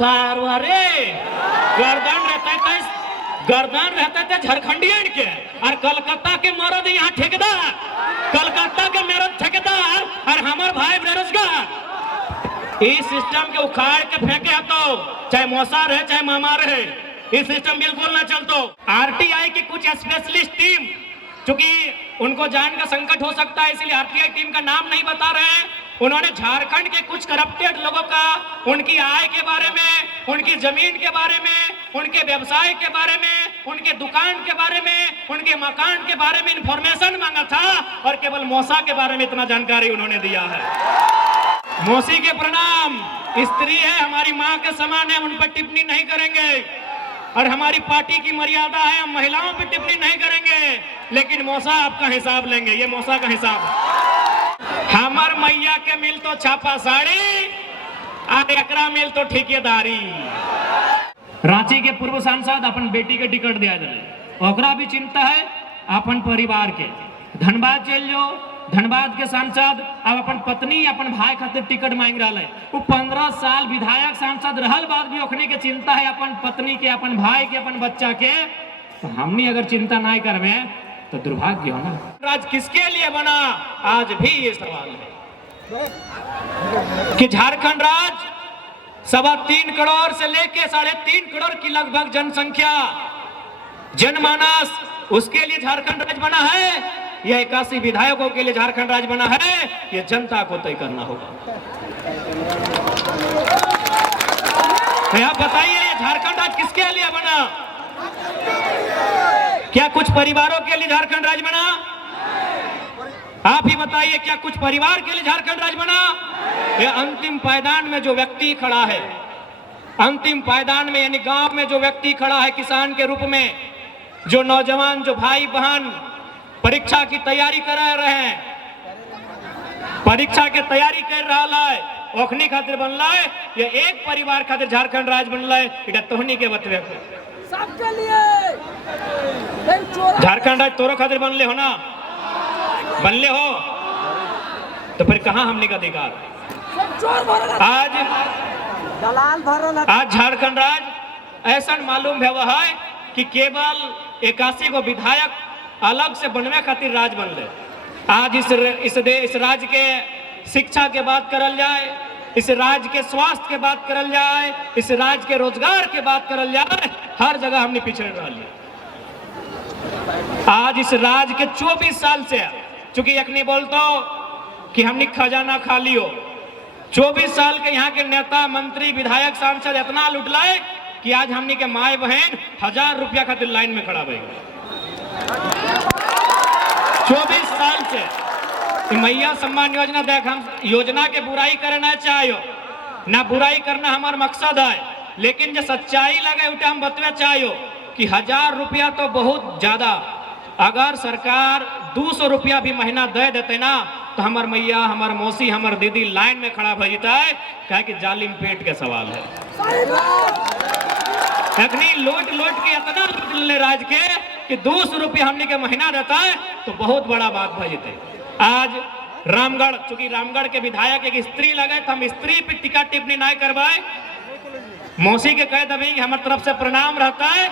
सारवारे गर्दन रहते थे झारखंडियन के और कलकत्ता के मर्द यहाँ ठेकेदार, कलकत्ता के मर्द ठेकेदार और हमारे भाई बेरोजगार। इस सिस्टम के उखाड़ के फेंके तो चाहे मौसा रहे चाहे मामा रहे, इस सिस्टम बिल्कुल ना चलतो। आरटीआई की कुछ स्पेशलिस्ट टीम, चूंकि उनको जान का संकट हो सकता है इसलिए आरटीआई टीम का नाम नहीं बता रहे हैं, उन्होंने झारखंड के कुछ करप्टेड लोगों का, उनकी आय के बारे में, उनकी जमीन के बारे में, उनके व्यवसाय के बारे में, उनके दुकान के बारे में, उनके मकान के बारे में इंफॉर्मेशन मांगा था और केवल मौसा के बारे में इतना जानकारी उन्होंने दिया है। मौसी के प्रणाम, स्त्री है, हमारी माँ के समान है, उन पर टिप्पणी नहीं करेंगे और हमारी पार्टी की मर्यादा है, हम महिलाओं पर टिप्पणी नहीं करेंगे, लेकिन मौसा आपका हिसाब लेंगे, ये मौसा का हिसाब। हमार मैया के मिल तो छापा साड़ी और एकरा मिल तो ठेकेदारी। रांची के पूर्व सांसद अपन बेटी के टिकट दिया दिले, ओकरा भी चिंता है अपन परिवार के। धनबाद चल जो, धनबाद के सांसद अब अपन पत्नी अपन भाई खातिर टिकट मांग रहा है। वो 15 साल विधायक सांसद रहल बाद भी ओखने के चिंता है अपन पत्नी के, अपन भाई के, अपन बच्चा के। तो हमनी अगर चिंता नहीं करवे तो दुर्भाग्य हो ना। राज किसके लिए बना, आज भी ये सवाल है कि झारखंड राज 3.25 करोड़ से लेके 3.5 करोड़ की लगभग जनसंख्या, जनमानस, उसके लिए झारखंड राज बना है या 81 विधायकों के लिए झारखंड राज बना है, ये जनता को तय करना होगा। आप बताइए ये झारखंड राज किसके लिए बना? क्या कुछ परिवारों के लिए झारखंड राज बना? आप ही बताइए, क्या कुछ परिवार के लिए झारखंड राज बना? ये अंतिम पायदान में जो व्यक्ति खड़ा है, अंतिम पायदान में यानी गांव में जो व्यक्ति खड़ा है किसान के रूप में, जो नौजवान, जो भाई बहन परीक्षा की तैयारी करा रहे हैं, परीक्षा के तैयारी कर रहा है, ओखनी खातिर बनला है, ये एक परिवार खातिर झारखंड राज बनला है, इटा तोहनी के बतवे सबके लिए झारखंड राज तोरो खातिर बनले हो ना, बनले हो तो फिर कहां हमने का अधिकार? आज झारखंड राज ऐसा मालूम है कि केवल 81 को विधायक अलग से बनवे खातिर राज बनले। आज इस राज्य के शिक्षा के बात करल जाए, इस राज्य के स्वास्थ्य के बात करल जाए, इस राज्य के रोजगार के बात करल जाए, हर जगह हमने पिछड़ रही। आज इस राज्य के 24 साल से, चूंकि यकनी बोलता कि हमने खजाना खाली हो, 24 साल के यहाँ के नेता, मंत्री, विधायक, सांसद इतना लुटलाए कि आज हमने के माए बहन 1000 रुपया खातिर लाइन में खड़ा भई। 24 साल से मैया सम्मान योजना देख, हम योजना के बुराई करना चाहिए ना, बुराई करना हमारा मकसद है, लेकिन जो सच्चाई लगे उठे हम बतवे चाहिए कि 1000 रुपया तो बहुत ज्यादा, अगर सरकार 200 रुपया भी महीना दे देते ना तो हमार मैया, हमार मौसी, हमार दीदी लाइन में खड़ा हो जाता है, क्या कि जालिम पेट के सवाल है। लोट लोट के इतना लूट ले राज के कि 200 रुपया हमने के महीना देता है तो बहुत बड़ा बात हो जाते। आज रामगढ़, चूंकि रामगढ़ के विधायक एक स्त्री लगे तो हम स्त्री पे टिका टिप्पणी नहीं करवाए, मौसी के कह दबी हमारे तरफ से प्रणाम रहता है,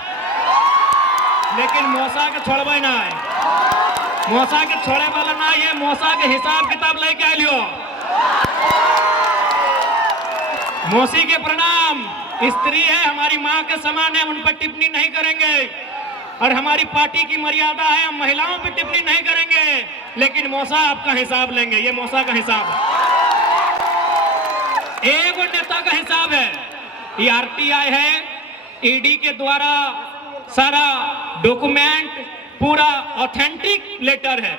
लेकिन मौसा के छोड़बे ना है, मौसा के छोड़े वाला ना है, मौसा के हिसाब किताब लेके आ लियो। मौसी के प्रणाम, स्त्री है, हमारी माँ के समान है, उन पर टिप्पणी नहीं करेंगे और हमारी पार्टी की मर्यादा है, हम महिलाओं पर टिप्पणी नहीं करेंगे, लेकिन मौसा आपका हिसाब लेंगे, ये मौसा का हिसाब, एक नेता का हिसाब है। ये आरटीआई है, ईडी के द्वारा सारा डॉक्यूमेंट, पूरा ऑथेंटिक लेटर है,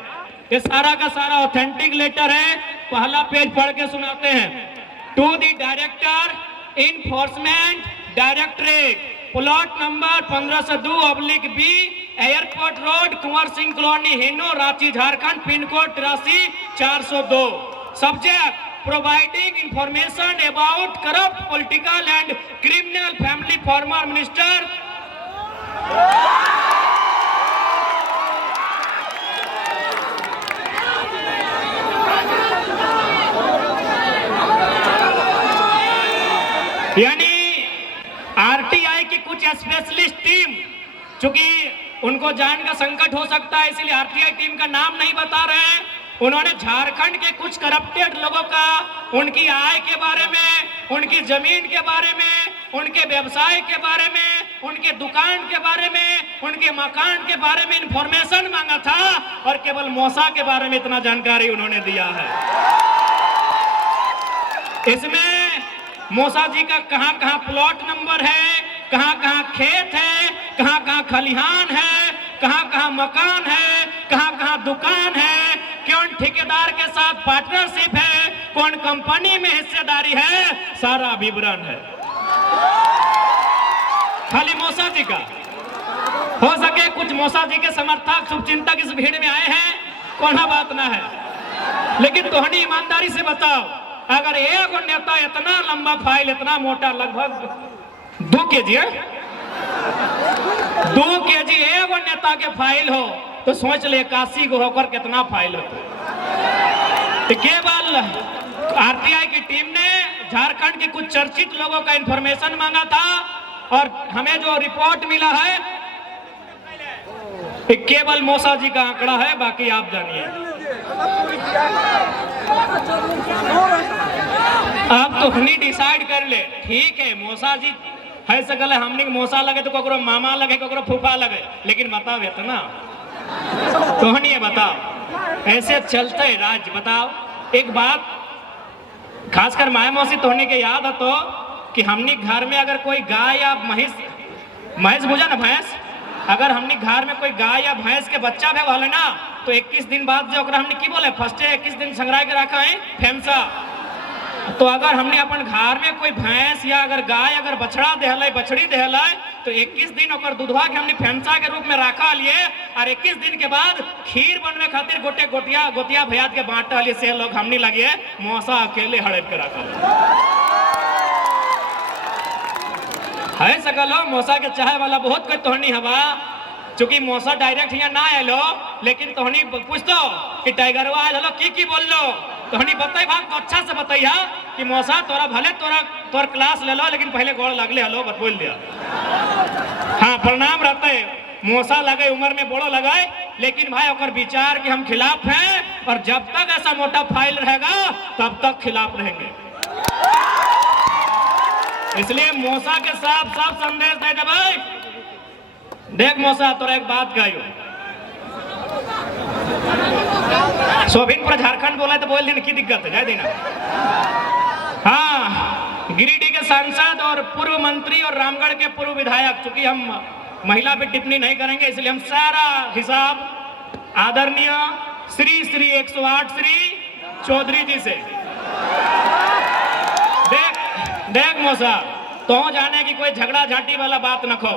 ये सारा का सारा ऑथेंटिक लेटर है। पहला पेज पढ़ के सुनाते हैं। To the director enforcement directorate, plot number 1502/B, airport road, Kunwar Singh colony, Hinoo, Ranchi, Jharkhand, pin code 83-402। Subject providing information about corrupt political and criminal family former minister यानी आरटीआई की कुछ स्पेशलिस्ट टीम, चूंकि उनको जान का संकट हो सकता है इसलिए आरटीआई टीम का नाम नहीं बता रहे हैं, उन्होंने झारखंड के कुछ करप्टेड लोगों का, उनकी आय के बारे में, उनकी जमीन के बारे में, उनके व्यवसाय के बारे में, उनके दुकान के बारे में, उनके मकान के बारे में इंफॉर्मेशन मांगा था और केवल मौसा के बारे में इतना जानकारी उन्होंने दिया है। इसमें मौसा जी का कहां कहां प्लॉट नंबर है, कहां कहां खेत है, कहां कहां खलिहान है, कहां कहां मकान है, कहां कहां दुकान है, कौन ठेकेदार के साथ पार्टनरशिप है, कौन कंपनी में हिस्सेदारी है, सारा विवरण है। खाली मौसा जी का। हो सके कुछ मौसा जी के समर्थक शुभचिंतक इस भीड़ में आए हैं, कोना बात ना है, लेकिन तोहनी ईमानदारी से बताओ, अगर एक नेता इतना लंबा फाइल, इतना मोटा, लगभग 2 केजी है, 2 केजी एक नेता के फाइल हो तो सोच ले 81 को होकर कितना फाइल होता। तो केवल आरटीआई की टीम ने झारखंड के कुछ चर्चित लोगों का इंफॉर्मेशन मांगा था और हमें जो रिपोर्ट मिला है केवल मौसा जी का आंकड़ा है, बाकी आप जानिए। आप तो नहीं डिसाइड कर ले, ठीक है मौसा जी है सकल है, हमने मौसा लगे तो ककरो मामा लगे, ककरो फूफा लगे, लेकिन बताओ इतना तो नहीं है, बताओ ऐसे चलते राज्य। बताओ एक बात खासकर माया मौसी तोहनी के याद है तो कि हमने घर में अगर कोई गाय या भैंस बुझा ना, भैंस, अगर हमने घर में कोई गाय या भैंस के बच्चा भी वाले ना तो 21 दिन बाद जो हमने की बोले फर्स्ट 21 दिन संग्रह के रखा है फेमसा। तो अगर हमने अपन घर में कोई भैंस या अगर गाय अगर बछड़ा देहल बछड़ी देहल तो 21 दिन और दूधवा के हमने फेमसा के रूप में रखा लिए और 21 दिन के बाद खीर बनने खातिर गोटे गोतिया भैया के बांटा लिए से लोग हमने लगे मौसा अकेले हड़प के रखा है सकल हो। मौसा के चाहे वाला बहुत कोई तोहनी हवा, चूंकि मौसा डायरेक्ट यहाँ ना आलो, लेकिन तोहनी पूछ दो कि टाइगरवा आलो की बोल लो, तोहनी बताई भाग तो अच्छा से बताइया कि मौसा तोरा भले तोर क्लास ले लो, लेकिन पहले गोड़ लगले हलो बत बोल दिया। हाँ प्रणाम रहते, मौसा लगे उम्र में बड़ो लगाए, लेकिन भाई अगर विचार के हम खिलाफ हैं और जब तक ऐसा मोटा फाइल रहेगा तब तक खिलाफ रहेंगे। इसलिए मौसा के साथ साफ संदेश दे दे भाई। देख मौसा तोरा एक बात कहियो, सोभिनपुर झारखंड बोला तो बोल देना की दिक्कत है, जाए देना। हाँ गिरिडीह के सांसद और पूर्व मंत्री और रामगढ़ के पूर्व विधायक, चूंकि हम महिला पे टिप्पणी नहीं करेंगे इसलिए हम सारा हिसाब आदरणीय श्री 108 श्री चौधरी जी से। देख मौसा तो जाने की कोई झगड़ा झाटी वाला बात न खो,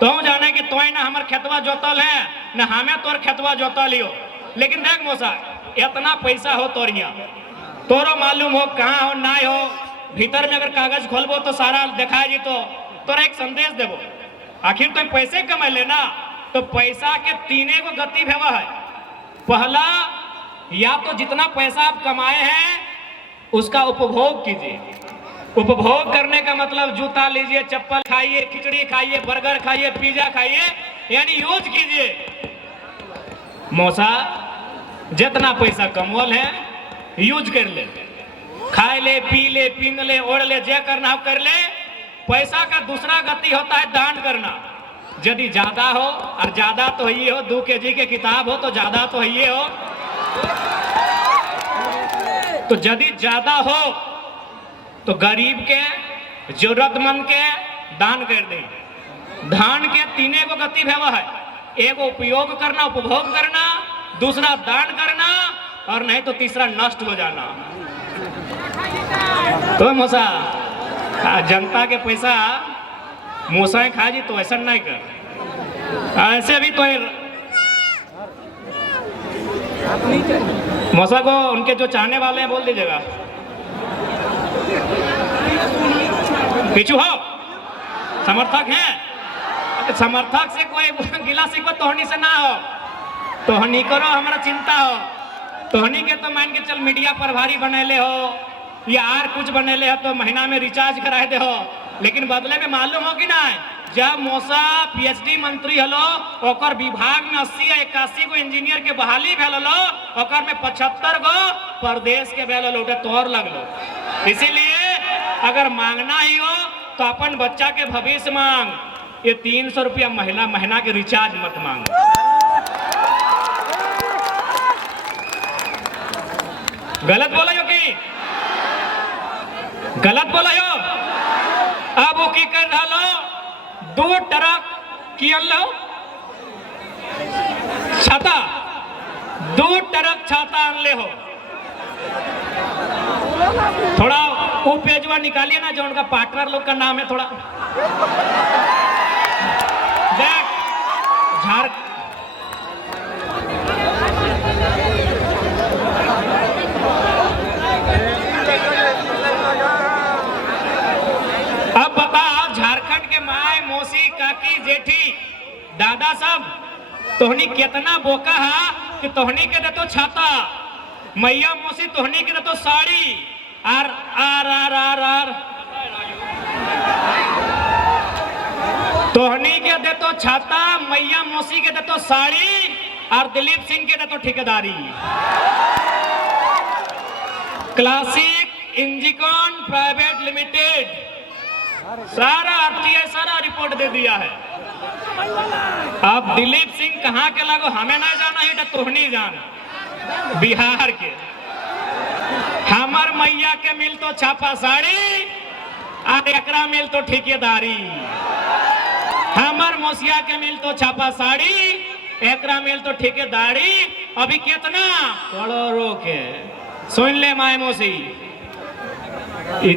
तो जाने की तो ना हमार खेतवा जोतल है न हमें तोर खेतवा जोतल लियो, लेकिन देख मौसा इतना पैसा हो तोर यहाँ तोरो मालूम हो कहाँ हो ना हो, भीतर में अगर कागज खोलबो तो सारा दिखाई जी तो तोरा एक संदेश देबो। आखिर तुम पैसे कमा लेना तो पैसा के तीने को गति भेवा है। पहला या तो जितना पैसा आप कमाए हैं उसका उपभोग कीजिए, उपभोग करने का मतलब जूता लीजिए, चप्पल खाइए, खिचड़ी खाइए, बर्गर खाइए, पिज्जा खाइए, यानी यूज कीजिए। मौसा जितना पैसा कमवल है यूज कर ले, खाए ले, पी ले, पीन ले, ओढ़ ले, जे करना हो कर ले। पैसा का दूसरा गति होता है दान करना। यदि ज्यादा हो और ज्यादा तो ये हो, 2 केजी के किताब हो तो ज्यादा तो ये हो, तो यदि ज्यादा हो तो गरीब के जरूरतमंद के दान कर दे। दान के तीने को गति भेवा है, एक उपयोग करना, उपभोग करना, दूसरा दान करना और नहीं तो तीसरा नष्ट हो जाना। तो मौसा जनता के पैसा मूसा खा जी तो ऐसा नहीं कर, ऐसे भी तो मौसा को उनके जो चाहने वाले हैं बोल दीजिएगा पीछू हो, समर्थक हैं, समर्थक से कोई गिला शिकवा तोहनी से ना हो, तोहनी करो हमारा चिंता हो, तोहनी के तो मान के चल मीडिया प्रभारी बनेले हो या आर कुछ बनेले हो तो महीना में रिचार्ज कराए दे हो, लेकिन बदले में मालूम हो कि ना, जब मौसा पीएचडी मंत्री हलो ओकर विभाग में 80 या 81 गो इंजीनियर के बहाली भेल हलो, ओकर में 75 गो प्रदेश के भेल हलो, उठे तोर लगलो। इसीलिए अगर मांगना ही हो तो अपन बच्चा के भविष्य मांग, ये 300 रुपया महीना के रिचार्ज मत मांग। गलत बोला यो की गलत बोला यो। अब वो की कर रहा लो, 2 ट्रक किया लो छाता, 2 ट्रक छाता अनले हो। थोड़ा वो पेजवा निकालिए ना, जो उनका पार्टनर लोग का नाम है, थोड़ा देख झार अब बता, झारखंड के माए मौसी काकी जेठी दादा सब तोहनी कितना बोका है कि तोहनी के देतो छाता, मैया मौसी तोहनी के देतो साड़ी, आर आर आर आर आर तोहनी के देतो छाता, मैया मौसी के देतो साड़ी, और दिलीप सिंह के देतो ठेकेदारी। क्लासिक इंजीकॉन प्राइवेट लिमिटेड सारा आरटीआई सारा रिपोर्ट दे दिया है। अब दिलीप सिंह कहाँ के लगो हमें ना जाना ही, तो तोहनी जान बिहार के। हमार मैया के मिल तो छापा साड़ी, और एकरा मिल तो ठेकेदारी। हमार मौसिया के मिल तो छापा साड़ी, एकरा मिल तो ठेकेदारी। अभी कितना करोड़ों के सुन ले माए मौसी,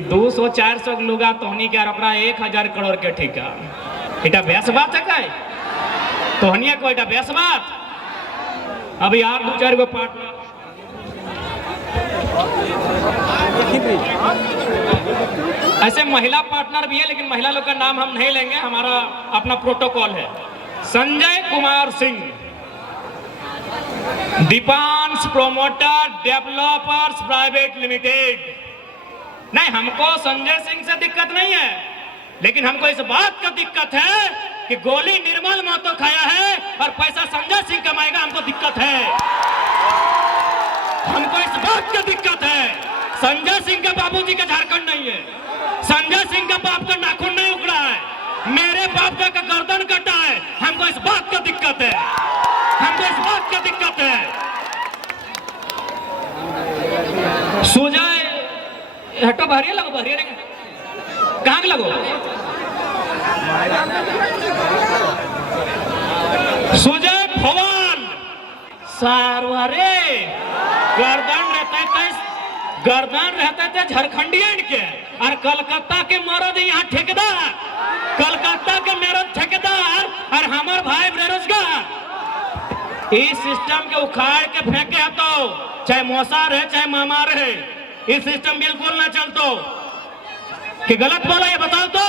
200-400 लुगा तोहनी के, और 1000 करोड़ के ठेका। इटा बेस बात है का तोहनिया को, इटा बेस बात। अभी यार 2-4 गो पार्टनर ऐसे महिला पार्टनर भी है, लेकिन महिला लोग का नाम हम नहीं लेंगे, हमारा अपना प्रोटोकॉल है। Sanjay Kumar Singh, Deepansh promoter developers private limited. नहीं, हमको संजय सिंह से दिक्कत नहीं है, लेकिन हमको इस बात का दिक्कत है कि गोली निर्मल महतो खाया है और पैसा संजय सिंह कमाएगा, हमको दिक्कत है। हमको इस बात का दिक्कत है। संजय सिंह के बाबूजी का झारखंड नहीं है, संजय सिंह का बाप का नाखून नहीं उखड़ा है, मेरे बाप का गर्दन कटा है। हमको इस बात का दिक्कत है, हमको इस बात का दिक्कत है। सुजय हटो, बहरिया लगो, बहरिया नहीं कहाँ लगो, सुजय भवन सारवारे गर्दन रहते थे झारखंडियन के, और कलकत्ता के मरद यहाँ ठेकेदार, कलकत्ता के मरद ठेकेदार, और हमार भाई बेरोजगार। इस सिस्टम के उखाड़ के फेंके तो चाहे मौसा रहे चाहे मामा रहे, इस सिस्टम बिल्कुल ना चलतो। कि गलत बोला ये बताओ तो।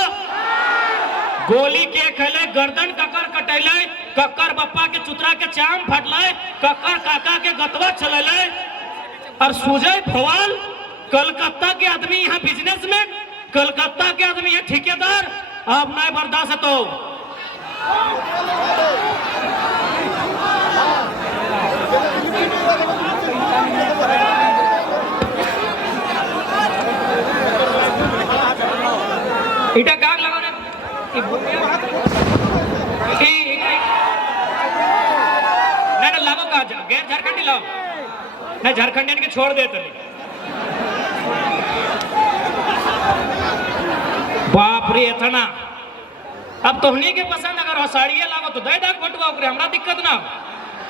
गोली के खेले, गर्दन ककर कटेले, ककर बप्पा के चुतरा के चाम फटले, ककर काका के गतवा चलेले, और सुजय भवाल कलकत्ता के आदमी यहाँ बिजनेसमैन, कलकत्ता के आदमी यहाँ ठेकेदार। अब नहीं बर्दाश्त तो इटा काग लगा ना नहीं लागो कहा जा गैर झारखंडी लाओ, नहीं झारखंडियन के छोड़ दे तो नहीं। बाप रे इतना। अब तोहनी के पसंद अगर साड़िया लागो तो दे दाग बटुआ, हमरा दिक्कत ना।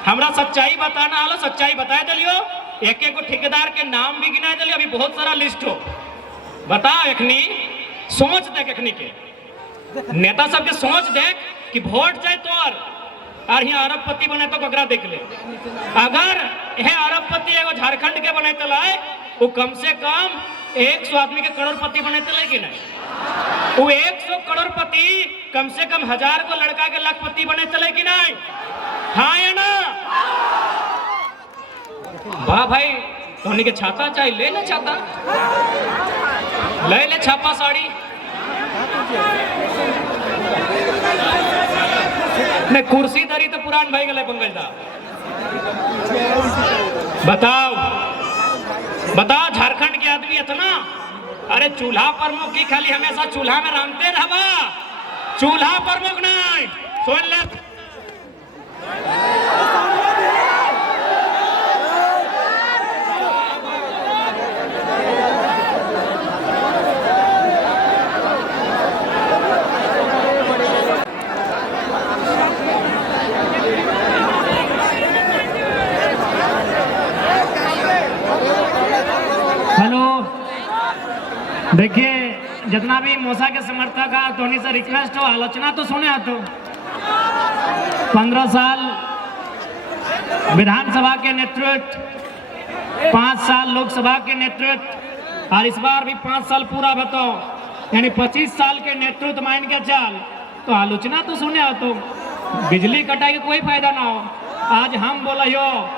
हमरा सच्चाई बताना आलो, सच्चाई बताए दिलियो। एक एक ठेकेदार के नाम भी गिनाए दिलियो, अभी बहुत सारा लिस्ट हो। बताओ एखनी सोच देख, एखनी के नेता सबके सोच देख कि वोट जाए तो और यहाँ अरबपति बने तो ककरा देख ले। अगर यह अरबपति एगो झारखंड के बने लाए, वो कम से कम 100 आदमी के करोड़पति बने लाए कि नहीं। वो 100 करोड़पति कम से कम 1000 को लड़का के लाखपति बने चले कि नहीं। हाँ या ना? वाह भाई, धोनी के छाता चाहिए, ले ले छाता, ले ले छापा साड़ी। नहीं कुर्सी धरी तो पुरान भाई गए पंकज दा। बताओ बताओ झारखंड के आदमी इतना, अरे चूल्हा प्रमुख की खाली हमेशा चूल्हा में रांधते रहबा, चूल्हा प्रमुख नहीं सुन ले। देखिए जितना भी मोसा के समर्थक है तो उन्हीं से रिक्वेस्ट हो, आलोचना तो सुने तो 15 साल विधानसभा के नेतृत्व, 5 साल लोकसभा के नेतृत्व और इस बार भी 5 साल पूरा बताओ, यानी 25 साल के नेतृत्व मान के चल, तो आलोचना तो सुने तो बिजली कटाई के कोई फायदा ना हो। आज हम बोला हो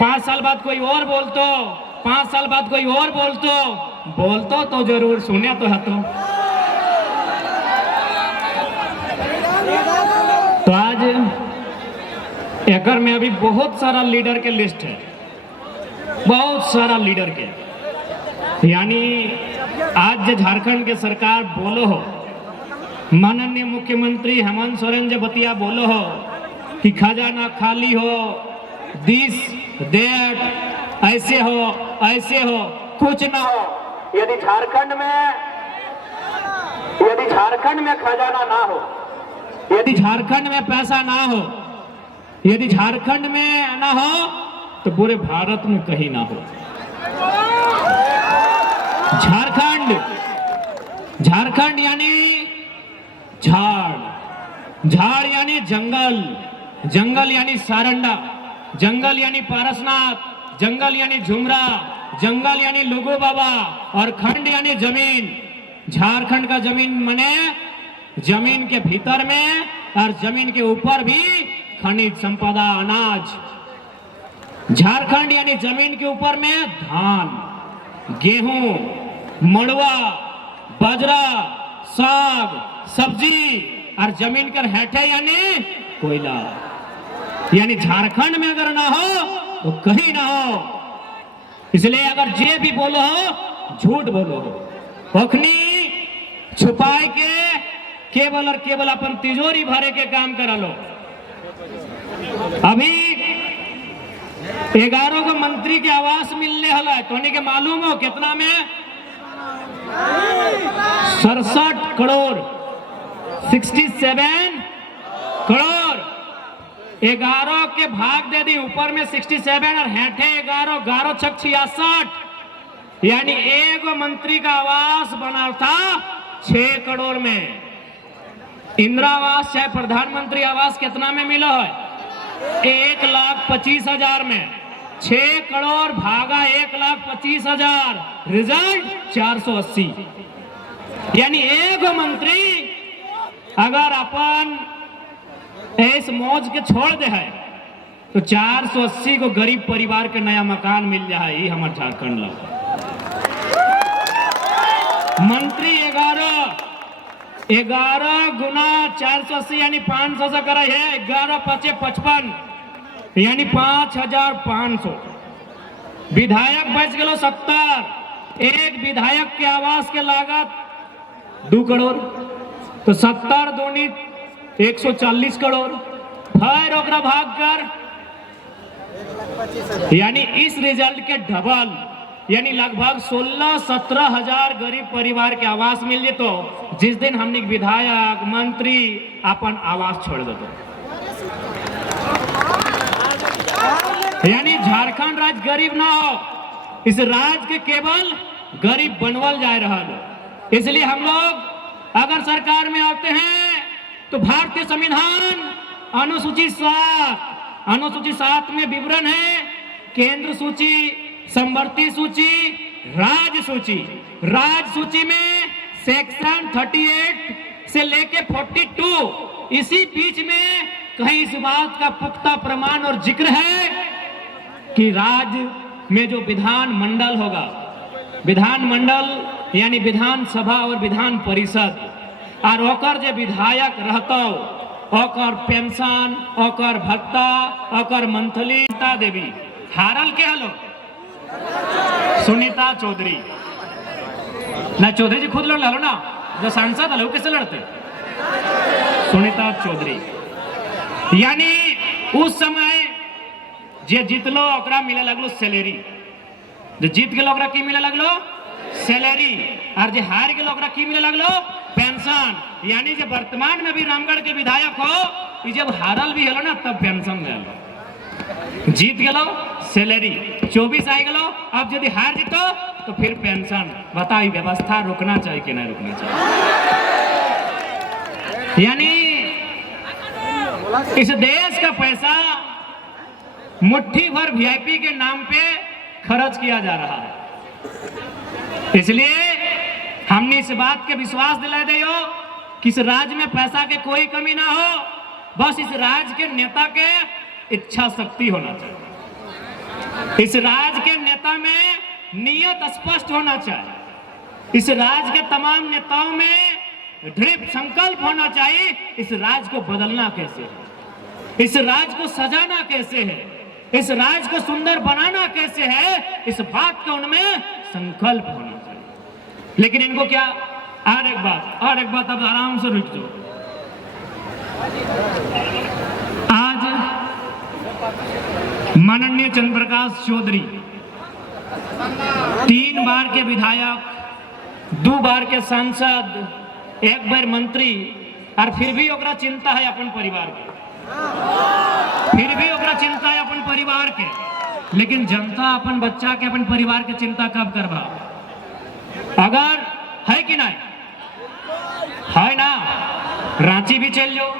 5 साल बाद कोई और बोलतो, 5 साल बाद कोई और बोलतो तो जरूर सुने तो है तो आज एकर में अभी बहुत सारा लीडर के लिस्ट है, बहुत सारा लीडर के, यानी आज जो झारखंड के सरकार बोलो हो, माननीय मुख्यमंत्री हेमंत सोरेन जो बतिया बोलो हो कि खजाना खाली हो, दिस दैट, ऐसे हो कुछ ना हो। यदि झारखंड में खजाना ना हो, यदि झारखंड में पैसा ना हो, यदि झारखंड में ना हो तो पूरे भारत में कहीं ना हो। झारखंड यानी झाड़ यानी जंगल यानी सारंडा, जंगल यानी पारसनाथ, जंगल यानी झुमरा, जंगल यानी लुगू बाबा और खंड यानी जमीन। झारखंड का जमीन मने जमीन के भीतर में और जमीन के ऊपर भी खनिज संपदा, अनाज। झारखंड यानी जमीन के ऊपर में धान, गेहूं, मड़ुआ, बाजरा, साग, सब्जी और जमीन कर हेठे यानी कोयला। यानी झारखंड में अगर ना हो तो कहीं ना हो। इसलिए अगर जे भी बोलो हो झूठ बोलो हो, अखनी छुपाए के केवल और केवल अपन तिजोरी भरे के काम करा लो। अभी 11 को मंत्री के आवास मिलने हला तो के मालूम हो कितना में 67 करोड़, 67 करोड़। 11 के भाग दे दी, ऊपर में 67 और हेठे 11, 11 छक 66, यानी एक मंत्री का आवास बना था 6 करोड़ में। इंदिरा आवास चाहे प्रधानमंत्री आवास कितना में मिला है? 1,25,000 में। 6 करोड़ भागा 1,25,000, रिजल्ट 480। यानी एक मंत्री अगर अपन इस मौज के छोड़ दे है तो 480 को गरीब परिवार के नया मकान मिल जाए। हमारे झारखंड लोग मंत्री 11 गुना 480 यानी 500 से करे है। 11 5 55 यानी 5,500। विधायक बच गए 70। एक विधायक के आवास के लागत 2 करोड़, तो 70 दूनी 140 करोड़। फिर ओकरा भाग कर यानी इस रिजल्ट के डबल, यानी लगभग 16-17 हजार गरीब परिवार के आवास मिल जेतो जिस दिन हमने विधायक मंत्री अपन आवास छोड़ देते। यानी झारखंड राज्य गरीब ना हो, इस राज्य के केवल गरीब बनवल जा रहा है। इसलिए हम लोग अगर सरकार में आते हैं तो भारतीय संविधान अनुसूची 7 में विवरण है केंद्र सूची, समवर्ती सूची, राज्य सूची। राज्य सूची में सेक्शन 38 से लेके 42 इसी बीच में कहीं इस बात का पुख्ता प्रमाण और जिक्र है कि राज्य में जो विधान मंडल होगा, विधान मंडल यानी विधानसभा और विधान परिषद, और ओकर जो विधायक रहता ओकर पेंशन, ओकर भत्ता, ओकर मंथली देवी हारल के हलो सुनीता चौधरी ना, चौधरी जी खुद लड़ लो ना, जो सांसद हलो कैसे लड़ते? सुनीता चौधरी। यानी उस समय जे जीतलो ओकरा मिले लगलो सैलरी, जो जीत गेलो ओकरा की मिले लगलो सैलरी, और जे हार गेलो ओकरा की मिले लगलो पेंशन। यानी जे वर्तमान में भी रामगढ़ के विधायक हो, जब हारल भी हलो ना तब पेंशन ले, जीत गेलो सैलरी 24 आ गेलो, अब यदि हार जीतो तो फिर पेंशन। बताओ व्यवस्था रोकना चाहिए कि नहीं रोकना चाहिए? यानी इस देश का पैसा मुट्ठी भर वीआईपी के नाम पे खर्च किया जा रहा है। इसलिए हमने इस बात के विश्वास दिला दियो कि इस राज्य में पैसा के कोई कमी ना हो, बस इस राज्य के नेता के इच्छा शक्ति होना चाहिए, इस राज्य के नेता में नियत स्पष्ट होना चाहिए, इस राज्य के तमाम नेताओं में दृढ़ संकल्प होना चाहिए। इस राज्य को बदलना कैसे है, इस राज्य को सजाना कैसे है, इस राज्य को सुंदर बनाना कैसे है, इस बात का उनमें संकल्प होना चाहिए। लेकिन इनको क्या, और एक बात अब आराम से रुक जाओ। आज माननीय चंद्र प्रकाश चौधरी 3 बार के विधायक, 2 बार के सांसद, 1 बार मंत्री, और फिर भी ओकरा चिंता है अपन परिवार के, फिर भी ओकरा चिंता है अपन परिवार के। लेकिन जनता अपन बच्चा के, अपन परिवार के चिंता कब करबा? अगर है कि नहीं है ना, रांची भी चल जाओ,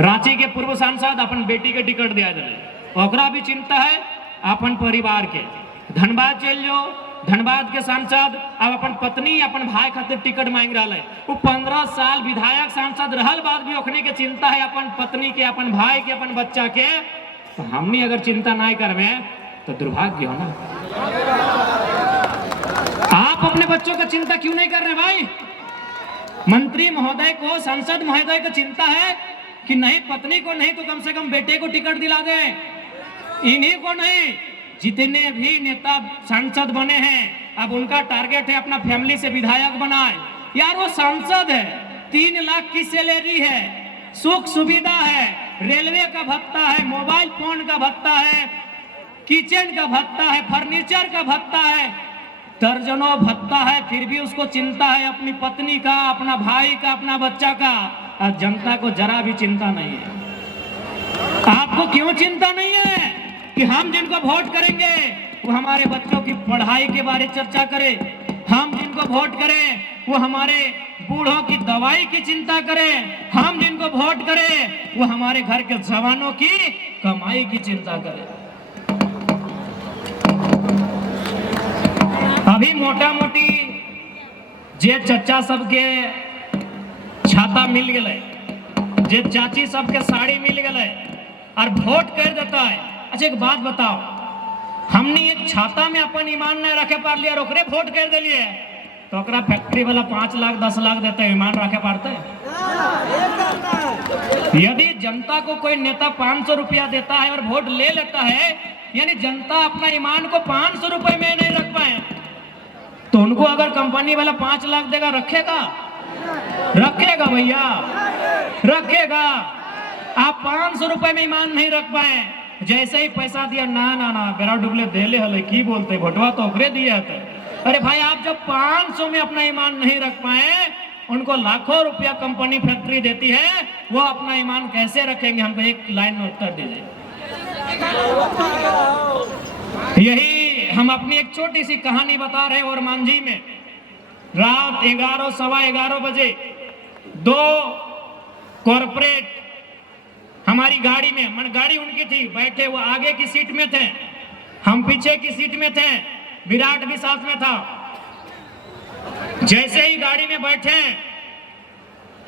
रांची के पूर्व सांसद अपन बेटी के टिकट दिया जाए, ओकरा भी चिंता है अपन परिवार के। धनबाद चल जाओ, धनबाद के सांसद अब अपन पत्नी, अपन भाई खातिर टिकट मांग रहा है। वो 15 साल विधायक सांसद रहल बाद भी ओखने के चिंता है अपन पत्नी के, अपन भाई के, अपन बच्चा के। तो हमने अगर चिंता नहीं करवे तो दुर्भाग्य हो ना। आप अपने बच्चों का चिंता क्यों नहीं कर रहे भाई? मंत्री महोदय को, सांसद महोदय को चिंता है कि नहीं पत्नी को नहीं तो कम से कम बेटे को टिकट दिला दें, इन्हीं को नहीं, जितने भी नेता सांसद बने हैं अब उनका टारगेट है अपना फैमिली से विधायक बनाए। यार वो सांसद है, 3 लाख की सैलरी है, सुख सुविधा है, रेलवे का भत्ता है, मोबाइल फोन का भत्ता है, किचन का भत्ता है, फर्नीचर का भत्ता है, दर्जनों भत्ता है, फिर भी उसको चिंता है अपनी पत्नी का, अपना भाई का, अपना बच्चा का। और जनता को जरा भी चिंता नहीं है। आपको क्यों चिंता नहीं है कि हम जिनको वोट करेंगे वो हमारे बच्चों की पढ़ाई के बारे चर्चा करें, हम जिनको वोट करें वो हमारे बूढ़ों की दवाई की चिंता करें, हम जिनको वोट करें वो हमारे घर के जवानों की कमाई की चिंता करें। अभी मोटा मोटी जे चचा सबके छाता मिल गए, जे चाची सबके साड़ी मिल गए और वोट कर देता है। अच्छा एक बात बताओ, हमने एक छाता में अपन ईमान नहीं रखे पार लिया, ओकरे वोट कर दिलिए तो ओकरा फैक्ट्री वाला 5 लाख 10 लाख देते ईमान रखे पारते? यदि जनता को कोई नेता 500 रुपया देता है और वोट ले लेता है, यानी जनता अपना ईमान को 500 रुपए में नहीं रख पाए, तो उनको अगर कंपनी वाला 5 लाख देगा रखेगा? रखेगा भैया, रखेगा। आप 500 रुपए में ईमान नहीं रख पाए, जैसे ही पैसा दिया ना ना ना बेरा डुबले देले हले की बोलते, भोटवा तो ओकरे दिया था। अरे भाई आप जब 500 में अपना ईमान नहीं रख पाए, उनको लाखों रुपया कंपनी फैक्ट्री देती है, वो अपना ईमान कैसे रखेंगे? हमको एक लाइन में उत्तर दीजिए। यही हम अपनी एक छोटी सी कहानी बता रहे हैं। और मांझी में रात 11 सवा 11 बजे 2 कॉर्पोरेट हमारी गाड़ी में, मन गाड़ी उनकी थी, बैठे वो आगे की सीट में थे, हम पीछे की सीट में थे, विराट भी साथ में था। जैसे ही गाड़ी में बैठे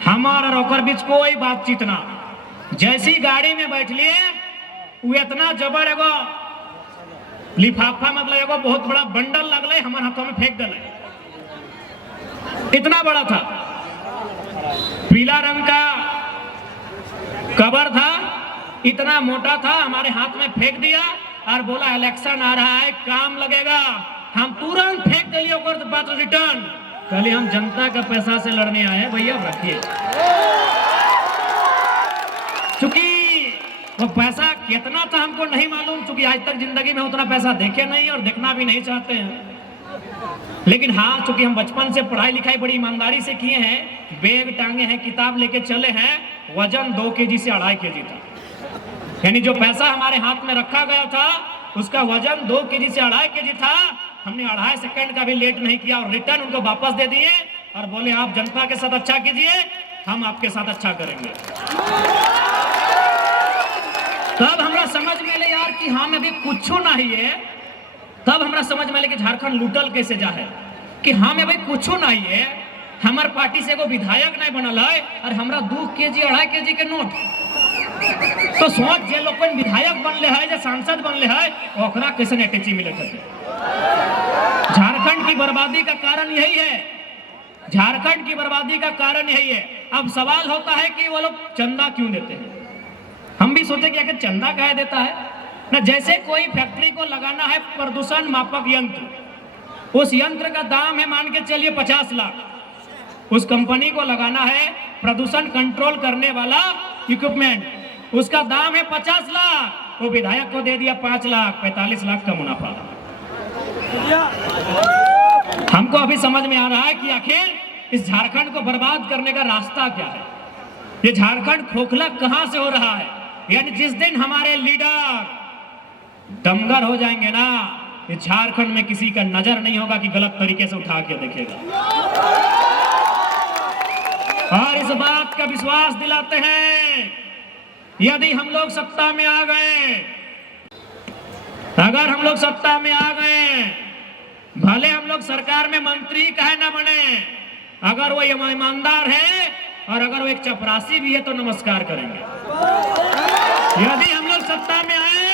हमारा रोकर बीच कोई बातचीत ना, जैसी गाड़ी में बैठ लिए वो इतना जबर एगो लिफाफा, मतलब एगो बहुत बड़ा बंडल लगले हमारे हाथों में फेंक दिले, इतना बड़ा था, पीला रंग का कवर था, इतना मोटा था, हमारे हाथ में फेंक दिया और बोला इलेक्शन आ रहा है, काम लगेगा। हम तुरंत फेंक दिए ओकर बात रिटर्न। कल हम जनता का पैसा से लड़ने आए हैं भैया, रखिए। चूंकि वो पैसा कितना था हमको नहीं मालूम, चूंकि आज तक जिंदगी में उतना पैसा देखे नहीं और देखना भी नहीं चाहते हैं। लेकिन हाँ, चूंकि हम बचपन से पढ़ाई लिखाई बड़ी ईमानदारी से किए हैं, बैग टांगे हैं, किताब लेके चले हैं, वजन 2 केजी से 2.5 केजी था। यानी जो पैसा हमारे हाथ में रखा गया था उसका वजन 2 केजी से 2.5 केजी था। हमने 2.5 सेकंड का भी लेट नहीं किया और रिटर्न उनको वापस दे दिए और बोले आप जनता के साथ अच्छा कीजिए, हम आपके साथ अच्छा करेंगे। तब हमरा समझ में ले यार कि हम अभी कुछ नहीं है। तब हमरा समझ में ले कि झारखंड लूटल कैसे जा है, कि हम अभी कुछ नहीं है, हमार पार्टी से एगो विधायक नहीं बनल है और हमरा 2 केजी 2.5 केजी के नोट। तो सोच जे लोग विधायक बनले है, जे सांसद बनले है, ओकरा कैसे अटैची मिले थे। झारखंड की बर्बादी का कारण यही है, झारखंड की बर्बादी का कारण यही है। अब सवाल होता है कि वो लोग चंदा क्यों देते हैं। हम भी सोचे कि आखिर चंदा कह देता है ना। जैसे कोई फैक्ट्री को लगाना है प्रदूषण मापक यंत्र, उस यंत्र का दाम है मान के चलिए 50 लाख। उस कंपनी को लगाना है प्रदूषण कंट्रोल करने वाला इक्विपमेंट, उसका दाम है 50 लाख। वो विधायक को दे दिया 5 लाख, 45 लाख का मुनाफा। हमको अभी समझ में आ रहा है कि आखिर इस झारखंड को बर्बाद करने का रास्ता क्या है। ये झारखंड खोखला कहां से हो रहा है। यानी जिस दिन हमारे लीडर दमगर हो जाएंगे ना, ये झारखंड में किसी का नजर नहीं होगा कि गलत तरीके से उठा के देखेगा। और इस बात का विश्वास दिलाते हैं, यदि हम लोग सत्ता में आ गए, अगर हम लोग सत्ता में आ गए, भले हम लोग सरकार में मंत्री कहे ना बने, अगर वो ईमानदार है और अगर वो एक चपरासी भी है तो नमस्कार करेंगे। यदि हम लोग सत्ता में आए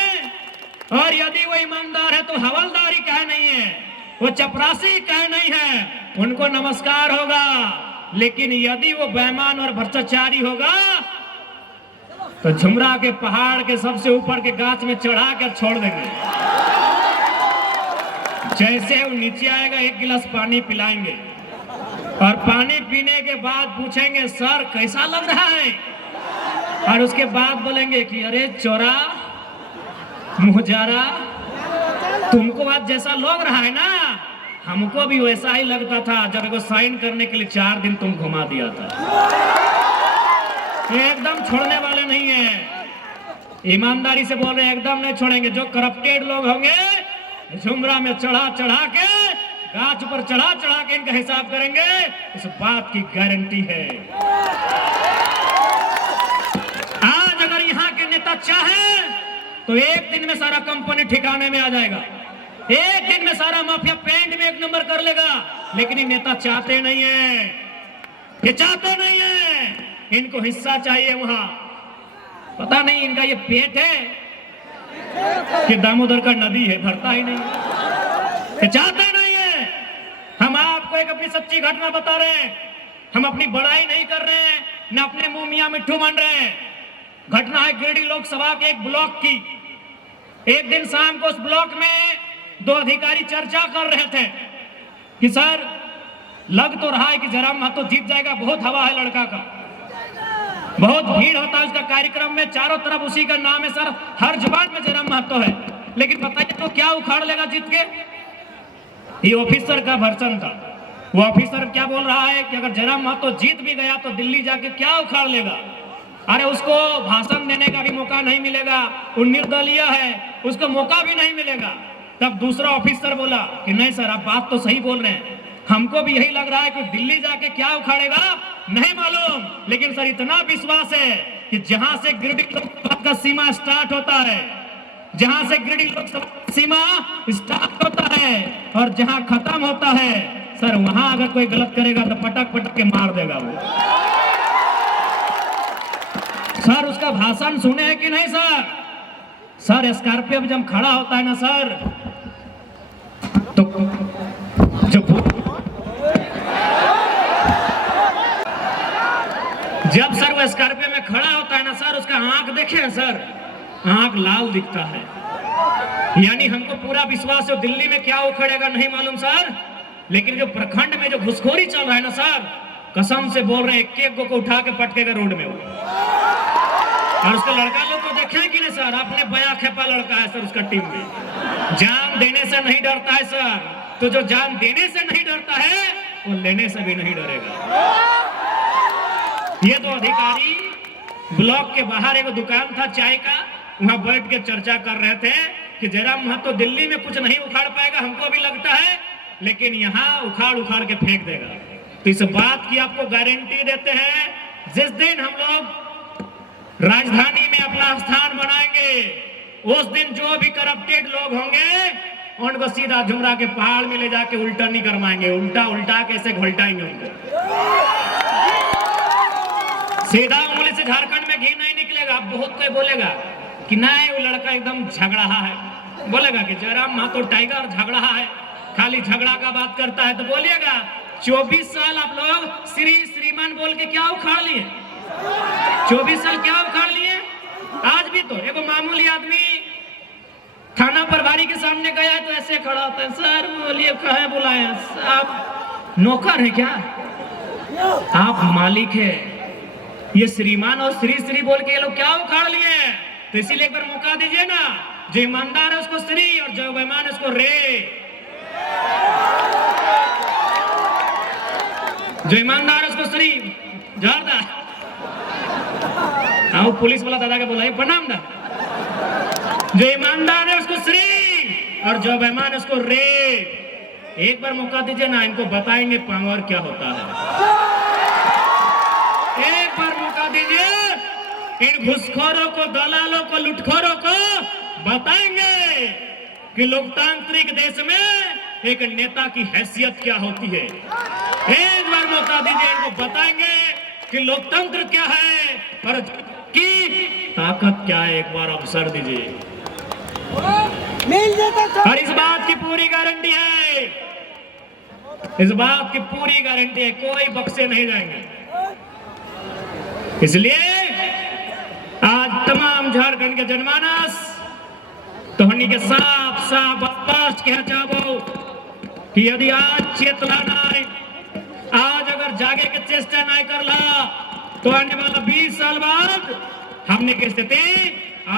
और यदि वो ईमानदार है तो हवलदारी कहे नहीं है, वो चपरासी कहे नहीं है, उनको नमस्कार होगा। लेकिन यदि वो बेईमान और भ्रष्टाचारी होगा तो झुमरा के पहाड़ के सबसे ऊपर के गाछ में चढ़ा कर छोड़ देंगे। जैसे वो नीचे आएगा 1 गिलास पानी पिलाएंगे और पानी पीने के बाद पूछेंगे सर कैसा लग रहा है, और उसके बाद बोलेंगे कि अरे चोरा मुहजारा, तुमको आज जैसा लग रहा है ना, हमको भी वैसा ही लगता था जब एगो साइन करने के लिए 4 दिन तुम घुमा दिया था। ये एकदम छोड़ने वाले नहीं है, ईमानदारी से बोल रहे हैं, एकदम नहीं छोड़ेंगे। जो करप्टेड लोग होंगे झुमरा में चढ़ा चढ़ा के, गाछ पर चढ़ा चढ़ा के इनका हिसाब करेंगे, इस बात की गारंटी है। आज अगर यहाँ के नेता चाहे तो एक दिन में सारा कंपनी ठिकाने में आ जाएगा, एक दिन में सारा माफिया पेंट में 1 नंबर कर लेगा। लेकिन ये नेता चाहते नहीं है, ये चाहते नहीं है, इनको हिस्सा चाहिए। वहां पता नहीं इनका ये पेट है कि दामोदर का नदी है, भरता ही नहीं, ये चाहते नहीं है। हम आपको एक अपनी सच्ची घटना बता रहे हैं, हम अपनी बड़ाई नहीं कर रहे हैं, न अपने मुंह मियां मिट्ठू बन रहे हैं। घटना है गिरिडीह लोकसभा के एक ब्लॉक की। एक दिन शाम को उस ब्लॉक में 2 अधिकारी चर्चा कर रहे थे कि सर लग तो रहा है कि जयराम महतो जीत जाएगा, बहुत हवा है लड़का का, बहुत भीड़ होता है उसका कार्यक्रम में, चारों तरफ उसी का नाम है सर, हर जुबान में जयराम महतो है। लेकिन बताइए तो क्या उखाड़ लेगा जीत के। ये ऑफिसर का वर्चन था। वो ऑफिसर क्या बोल रहा है कि अगर जयराम महतो जीत भी गया तो दिल्ली जाके क्या उखाड़ लेगा। अरे उसको भाषण देने का भी मौका नहीं मिलेगा, वो निर्दलीय है, उसको मौका भी नहीं मिलेगा। तब दूसरा ऑफिसर बोला कि नहीं सर आप बात तो सही बोल रहे हैं, हमको भी यही लग रहा है कि दिल्ली जाके क्या उखाड़ेगा नहीं मालूम, लेकिन सर इतना विश्वास है कि जहां से गिरिडीह लोकसभा का सीमा स्टार्ट होता है, जहां से गिरिडीह लोकसभा सीमा स्टार्ट होता है और जहां खत्म होता है, सर वहां अगर कोई गलत करेगा तो पटक पटक के मार देगा वो। सर उसका भाषण सुने हैं कि नहीं सर? सर स्कॉर्पियो में जब खड़ा होता है ना सर, तो जो जब सर वो स्कॉर्पियो में खड़ा होता है ना सर, उसका आंख देखे सर, आंख लाल दिखता है। यानी हमको पूरा विश्वास है दिल्ली में क्या उखड़ेगा नहीं मालूम सर, लेकिन जो प्रखंड में जो घुसखोरी चल रहा है ना सर, कसम से बोल रहे हैं एक एक को उठा के पटकेगा रोड में वो। और उसका लड़का लोग को देखे कि नहीं सर, अपने बया खेपा लड़का है सर उसका टीम में, जान देने से नहीं डरता है सर। तो जो जान देने से नहीं डरता है वो लेने से भी नहीं डरेगा। ये तो अधिकारी ब्लॉक के बाहर एक दुकान था चाय का, वहां बैठ के चर्चा कर रहे थे कि जयराम महतो दिल्ली में कुछ नहीं उखाड़ पाएगा, हमको भी लगता है, लेकिन यहाँ उखाड़ उखाड़ के फेंक देगा। तो इस बात की आपको गारंटी देते हैं, जिस दिन हम लोग राजधानी में अपना स्थान बनाएंगे, उस दिन जो भी करप्टेड लोग होंगे उनको सीधा झुमरा के पहाड़ में ले जाके उल्टा नहीं करवाएंगे, उल्टा उल्टा कैसे घोलटाएंगे उनको। सीधा उंगली से झारखंड में घी नहीं निकलेगा। अब बहुत कोई बोलेगा कि नहीं वो लड़का एकदम झगड़ा है, बोलेगा कि जयराम महतो टाइगर झगड़ा है, खाली झगड़ा का बात करता है। तो बोलिएगा 24 साल आप लोग श्री श्रीमान बोल के क्या उखाड़ लिए? 24 साल क्या उखाड़ लिए? आज भी तो एगो मामूली आदमी थाना प्रभारी के सामने गया है तो ऐसे खड़ा होता है, सर बोलिए कहे बुलाए? आप नौकर है क्या? आप मालिक है। ये श्रीमान और श्री श्री बोल के ये लोग क्या उखाड़ लिए? तो इसीलिए एक बार मौका दीजिए ना, जो ईमानदार है उसको श्री और जो बेईमान है उसको रे। जो ईमानदार है उसको श्री जोरदार। हाँ पुलिस वाला दादा के बोला प्रणाम दा। जो ईमानदार है उसको श्री और जो बेईमान है उसको रे। एक बार मौका दीजिए ना, इनको बताएंगे पावर क्या होता है। एक बार मौका दीजिए, इन घुसखोरों को, दलालों को, लुटखोरों को बताएंगे कि लोकतांत्रिक देश में एक नेता की हैसियत क्या होती है। एक बार मौका दीजिए, इनको बताएंगे कि लोकतंत्र क्या है और की ताकत क्या है। एक बार अवसर दीजिए। और इस बात की पूरी गारंटी है, इस बात की पूरी गारंटी है, कोई बक्से नहीं जाएंगे। इसलिए आज तमाम झारखंड के जनमानस तोहनी के साफ साफ स्पष्ट कह चाहो कि यदि आज चेतना नहीं, आज अगर जागे के चेष्टा नहीं करला तो आने वाला 20 साल बाद हमने की स्थिति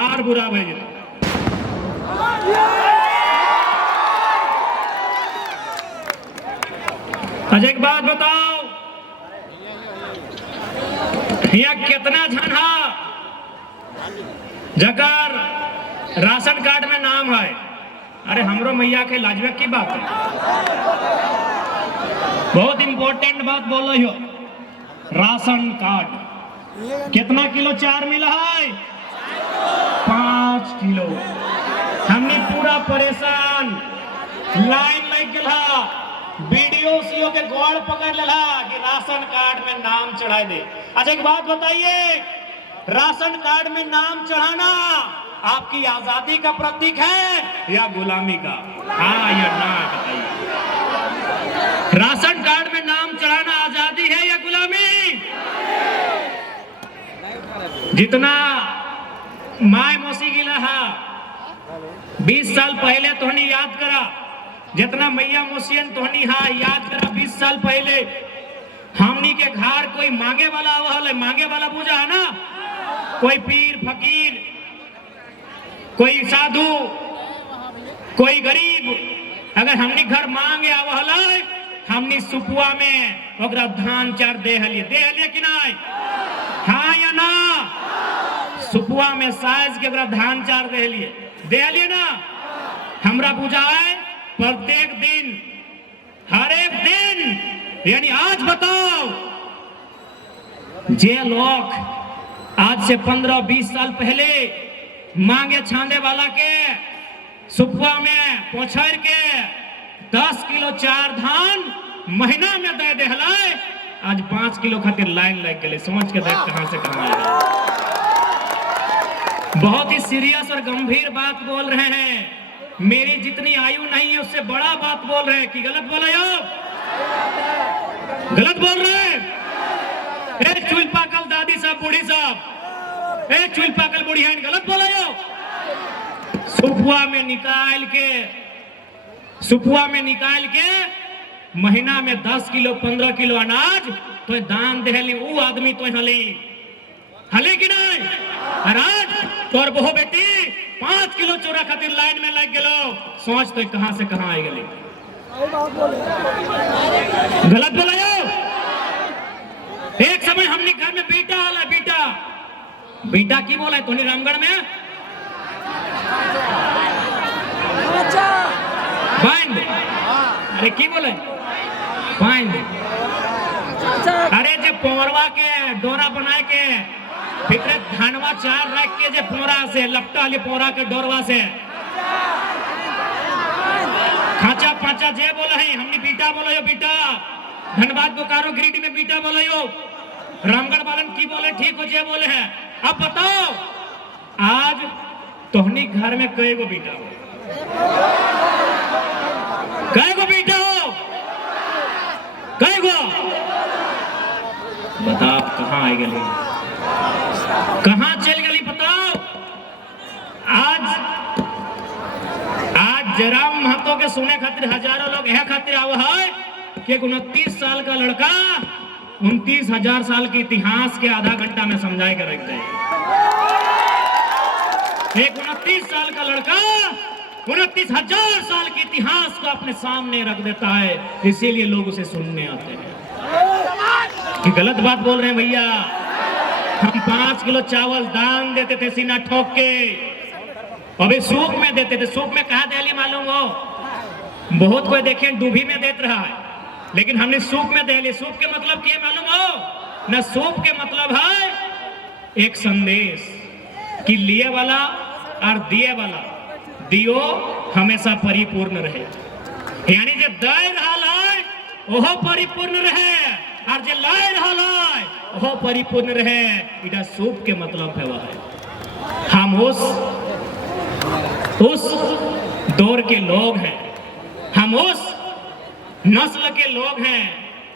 और बुरा हो जाए। अच्छा एक बात बताओ, यहाँ कितना झन जगर राशन कार्ड में नाम है? अरे हमरो मैया के लाजवे की बात है, बहुत इंपॉर्टेंट बात बोल रही हो। राशन कार्ड कितना किलो चार मिला है? 5 किलो। हमने पूरा परेशान, लाइन लग गया, वीडियो सीओ के गोड़ पकड़ लेला कि राशन कार्ड में नाम चढ़ा दे। अच्छा एक बात बताइए, राशन कार्ड में नाम चढ़ाना आपकी आजादी का प्रतीक है या गुलामी का? हाँ या ना बताइए। राशन कार्ड में नाम चढ़ाना आजादी है या गुलामी? जितना माय मौसी गिला है 20 साल पहले तोहनी याद करा, जितना मैया मौसियन तोहनी हा याद करा 20 साल पहले हमनी के घर कोई मांगे वाला आवल है, मांगे वाला पूजा है ना, कोई पीर फकीर, कोई साधु, कोई गरीब अगर हमनी घर मांगे आवल है, हमनी सुपुआ में ओकरा धान चार दे हलिए कि नहीं? हाँ या ना? सुपुआ में साइज के ओकरा धान चार दे हलिए ना? हमरा पूजा है प्रत्येक दिन, हर एक दिन। यानी आज बताओ, जे लोग आज से 15-20 साल पहले मांगे छांदे वाला के सुपुआ में पोछर के 10 किलो चार धान महीना में दे दे हलाए, आज 5 किलो खातिर लाइन लग गए। समझ के देख कहां से कहां आएगा। बहुत ही सीरियस और गंभीर बात बोल रहे हैं। मेरी जितनी आयु नहीं है उससे बड़ा बात बोल रहे हैं कि गलत बोल रहे हो? गलत बोल रहे हैं। चुल पाकल बूढ़ी साहब, ए चुल पाकल बूढ़ी है, गलत बोला यो। सुपुआ में निकाल के महीना में 10 किलो 15 किलो अनाज तो दान देहली वो आदमी तो हले कि नहीं। और आज तोर बहु बेटी 5 किलो चोरा खातिर लाइन में लग गेलो, सोच तो कहां से कहां आई गली। गलत बोला यो। एक समय हमने घर में बेटा आला, बेटा की बोला है तोनी रामगढ़ में बांध, अरे की बोले बांध, अरे जे पोरवा के डोरा बनाए के भीतर धानवा चार रख के जे पोरा से लपटा ले पोरा के डोरवा से खाचा पाचा जे बोला है हमने बीटा बोला यो, बेटा धनबाद बोकारो गिरिडीह में बीटा बोला यो, रामगढ़ वालन की बोले ठीक हो जे बोले है। अब बताओ आज तोहनी घर में कई गो बेटा हो, कई गो बेटा हो, कई गो बताओ कहां आई गली, कहां चल गली बताओ। आज जयराम महतो के सुने खातिर हजारों लोग यह खातिर आवे है कि 29 साल का लड़का 29,000 साल के इतिहास के आधा घंटा में समझाए कर रख दे। एक 29 साल का लड़का 29,000 साल के इतिहास को अपने सामने रख देता है, इसीलिए लोग उसे सुनने आते हैं। कि गलत बात बोल रहे हैं भैया। हम 5 किलो चावल दान देते थे सीना ठोक के, अभी सूप में देते थे। सूप में कहा दे मालूम हो, बहुत कोई देखे डूबी में देते रहा है, लेकिन हमने सूप में दे लिया। सूप के मतलब क्या मालूम हो ना? सूप के मतलब है एक संदेश कि लिए वाला और दिए वाला दियो हमेशा परिपूर्ण रहे, यानी जो दे रहा है ओहो परिपूर्ण रहे और जो लाए रहा है ओहो परिपूर्ण रहे। इटा सूप के मतलब है वह। हम उस दौर के लोग हैं, हम उस नस्ल के लोग हैं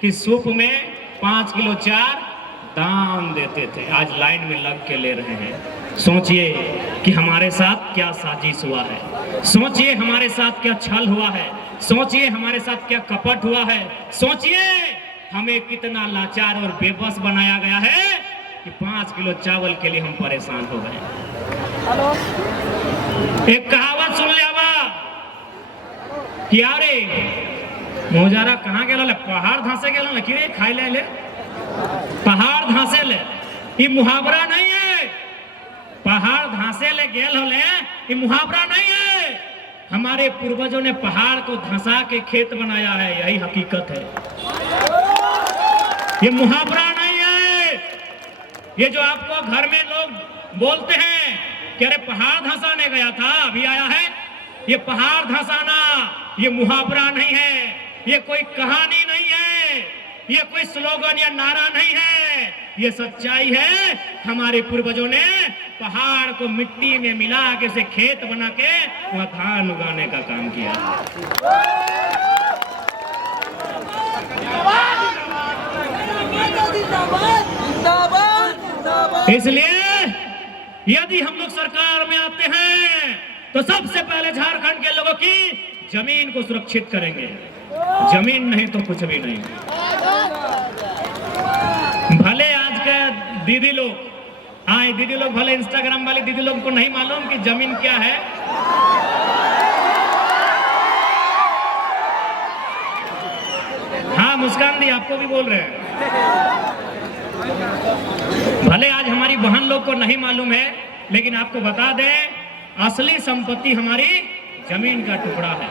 कि सूप में 5 किलो चार दान देते थे, आज लाइन में लग के ले रहे हैं। सोचिए कि हमारे साथ क्या साजिश हुआ है, सोचिए हमारे साथ क्या छल हुआ है, सोचिए हमारे साथ क्या कपट हुआ है, सोचिए हमें कितना लाचार और बेबस बनाया गया है कि 5 किलो चावल के लिए हम परेशान हो गए। एक कहावत सुन ले कि यारे मोजारा कहाँ गेल, पहाड़ धंसे गेल कि रे खाई ले पहाड़ धंसे ले। ये मुहावरा नहीं है, पहाड़ धंसे ले गेल होले, ये मुहावरा नहीं है। हमारे पूर्वजों ने पहाड़ को धंसा के खेत बनाया है, यही हकीकत है। ये मुहावरा नहीं है। ये जो आपको घर में लोग बोलते हैं कि अरे पहाड़ धंसाने गया था अभी आया है, ये पहाड़ धंसाना ये मुहावरा नहीं है, ये कोई कहानी नहीं है, ये कोई स्लोगन या नारा नहीं है, ये सच्चाई है। हमारे पूर्वजों ने पहाड़ को मिट्टी में मिला के से खेत बना के वहां धान उगाने का काम किया। इसलिए यदि हम लोग सरकार में आते हैं तो सबसे पहले झारखंड के लोगों की जमीन को सुरक्षित करेंगे। जमीन नहीं तो कुछ भी नहीं। भले आज के दीदी लोग आए, दीदी लोग भले इंस्टाग्राम वाली दीदी लोग को नहीं मालूम कि जमीन क्या है। हाँ मुस्कान दी आपको भी बोल रहे हैं। भले आज हमारी बहन लोग को नहीं मालूम है, लेकिन आपको बता दें असली संपत्ति हमारी जमीन का टुकड़ा है।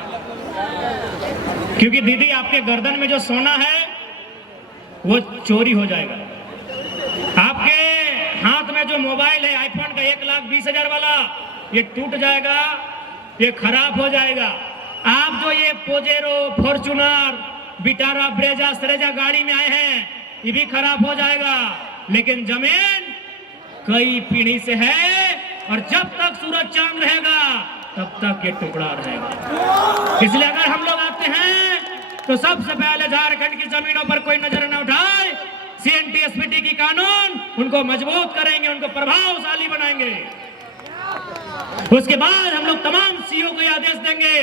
क्योंकि दीदी आपके गर्दन में जो सोना है वो चोरी हो जाएगा। आपके हाथ में जो मोबाइल है आईफोन का 1,20,000 वाला, ये टूट जाएगा, ये खराब हो जाएगा। आप जो ये पोजेरो, फॉर्च्यूनर, विटारा, ब्रेजा, सरेजा गाड़ी में आए हैं, ये भी खराब हो जाएगा। लेकिन जमीन कई पीढ़ी से है और जब तक सूरज चांद रहेगा तब तक ये टुकड़ा रहेगा। इसलिए अगर हम लोग आते हैं तो सबसे पहले झारखंड की जमीनों पर कोई नजर न उठाए, CNTSPT की कानून उनको मजबूत करेंगे, उनको प्रभावशाली बनाएंगे। उसके बाद हम लोग तमाम सीओ को आदेश देंगे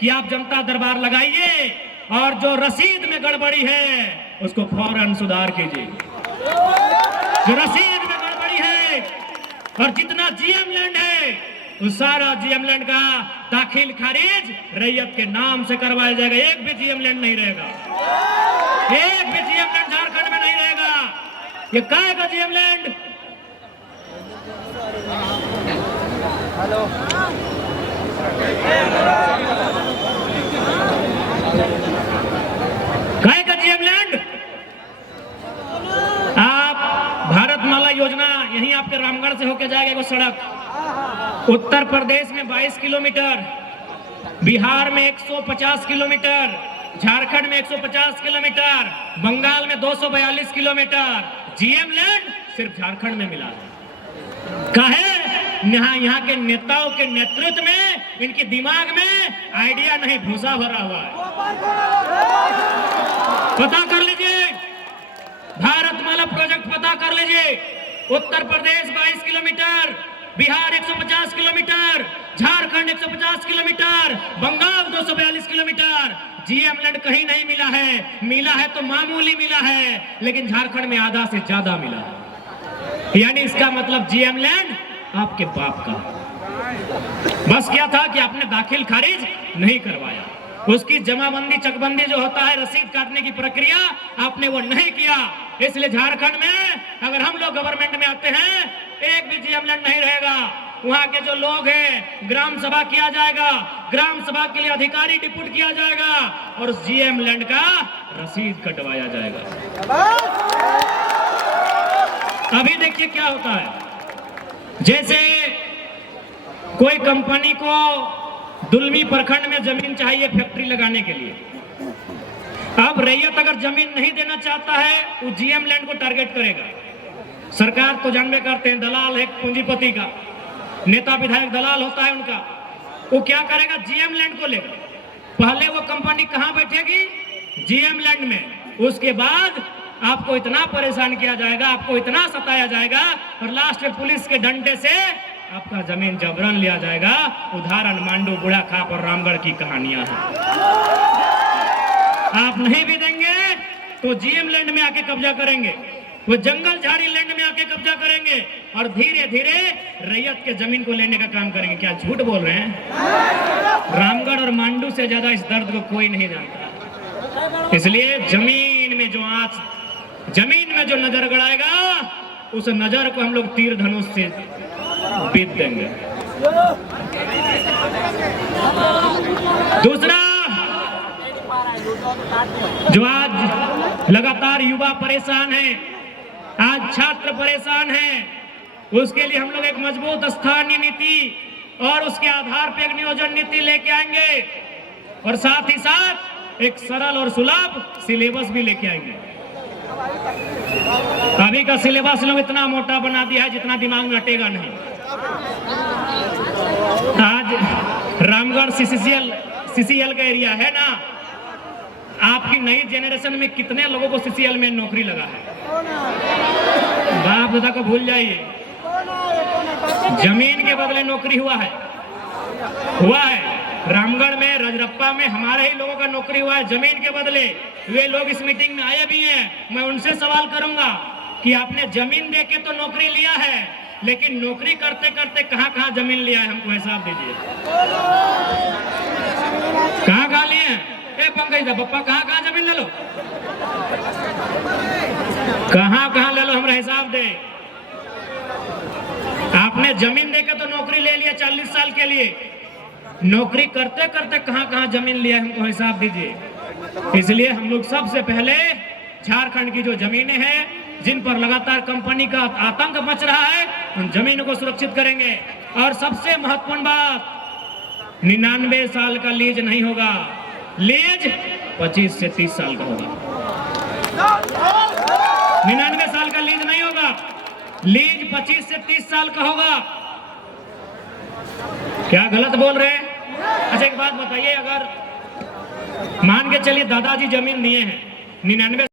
कि आप जनता दरबार लगाइए और जो रसीद में गड़बड़ी है उसको फौरन सुधार कीजिए। जो रसीद में गड़बड़ी है और जितना जीएम लैंड है उस सारा जीएम लैंड का दाखिल खारिज रैयत के नाम से करवाया जाएगा। एक भी जीएम लैंड नहीं रहेगा, एक भी जीएम लैंड झारखंड में नहीं रहेगा। ये काय का जीएम लैंड? काय का जीएम लैंड? आप भारतमाला योजना यहीं आपके रामगढ़ से होकर जाएगा वो सड़क, उत्तर प्रदेश में 22 किलोमीटर, बिहार में 150 किलोमीटर, झारखंड में 150 किलोमीटर, बंगाल में 242 किलोमीटर। जीएम लैंड सिर्फ झारखंड में मिला है। काहे? यहाँ के नेताओं के नेतृत्व में इनके दिमाग में आइडिया नहीं, भूसा भरा हुआ है। पता कर लीजिए, भारतमाला प्रोजेक्ट पता कर लीजिए। Uttar Pradesh 22 kilometre, Bihar 150 kilometre, Jharkhand 150 kilometre, Bengal 242 kilometre. GM land कहीं नहीं मिला है, मिला है तो मामूली मिला है, लेकिन झारखंड में आधा से ज्यादा मिला है। यानी इसका मतलब जीएम लैंड आपके बाप का। बस क्या था कि आपने दाखिल खारिज नहीं करवाया, उसकी जमाबंदी चकबंदी जो होता है रसीद काटने की प्रक्रिया, आपने वो नहीं किया। इसलिए झारखंड में अगर हम लोग गवर्नमेंट में आते हैं एक भी जीएम लैंड नहीं रहेगा। वहां के जो लोग हैं ग्राम सभा किया जाएगा, ग्राम सभा के लिए अधिकारी डिप्यूट किया जाएगा और उस जीएम लैंड का रसीद कटवाया जाएगा। अभी देखिए क्या होता है, जैसे कोई कंपनी को दुलमी प्रखंड में जमीन चाहिए फैक्ट्री लगाने के लिए। अब रैयत अगर जमीन नहीं देना चाहता है वो जीएम लैंड को टारगेट करेगा। सरकार तो जानबे करते हैं दलाल है पूंजीपति का, नेता विधायक दलाल होता है उनका। वो क्या करेगा? जीएम लैंड को लेगा। पहले वो कंपनी कहां बैठेगी? जीएम लैंड में। उसके बाद आपको इतना परेशान किया जाएगा, आपको इतना सताया जाएगा और लास्ट में पुलिस के डंडे से आपका जमीन जबरन लिया जाएगा। उदाहरण मांडू, बुढ़ा खाप और रामगढ़ की कहानियां हैं। आप नहीं भी देंगे तो जीएम लैंड में आके कब्जा करेंगे, वो जंगल झाड़ी लैंड में आके कब्जा करेंगे और धीरे धीरे रैयत के जमीन को लेने का काम करेंगे। क्या झूठ बोल रहे हैं? रामगढ़ और मांडू से ज्यादा इस दर्द को कोई नहीं जानता। इसलिए जमीन में जो नजर गड़ाएगा उस नजर को हम लोग तीर धनुष से बीत देंगे। दूसरा, जो आज लगातार युवा परेशान है, आज छात्र परेशान हैं, उसके लिए हम लोग एक मजबूत स्थानीय नीति और उसके आधार पर एक नियोजन नीति लेके आएंगे और साथ ही साथ एक सरल और सुलभ सिलेबस भी लेके आएंगे। अभी का सिलेबस लोग इतना मोटा बना दिया है जितना दिमाग में अटेगा नहीं। आज रामगढ़ सीसीएल का एरिया है ना, आपकी नई जेनरेशन में कितने लोगों को सीसीएल में नौकरी लगा है? बाप दादा को भूल जाइए, जमीन के बदले नौकरी हुआ है। रामगढ़ में, रजरप्पा में हमारे ही लोगों का नौकरी हुआ है जमीन के बदले। वे लोग इस मीटिंग में आए भी हैं। मैं उनसे सवाल करूंगा कि आपने जमीन देके तो नौकरी लिया है, लेकिन नौकरी करते करते कहां कहां जमीन लिया है, हमको हिसाब दीजिए। कहां कहां लिए हैं? पंकज पप्पा कहां जमीन ले लो, कहां ले लो, हमरा हिसाब दे। आपने जमीन देके तो नौकरी ले लिया 40 साल के लिए, नौकरी करते करते कहां जमीन लिया, हमको हिसाब दीजिए। इसलिए हम लोग सबसे पहले झारखंड की जो जमीनें हैं जिन पर लगातार कंपनी का आतंक मच रहा है, उन जमीनों को सुरक्षित करेंगे। और सबसे महत्वपूर्ण बात, 99 साल का लीज नहीं होगा, लीज 25 से 30 साल का होगा। 99 साल का लीज नहीं होगा, लीज 25 से 30 साल का होगा। क्या गलत बोल रहे हैं? अच्छा एक बात बताइए, अगर मान के चलिए दादाजी जमीन दिए हैं 99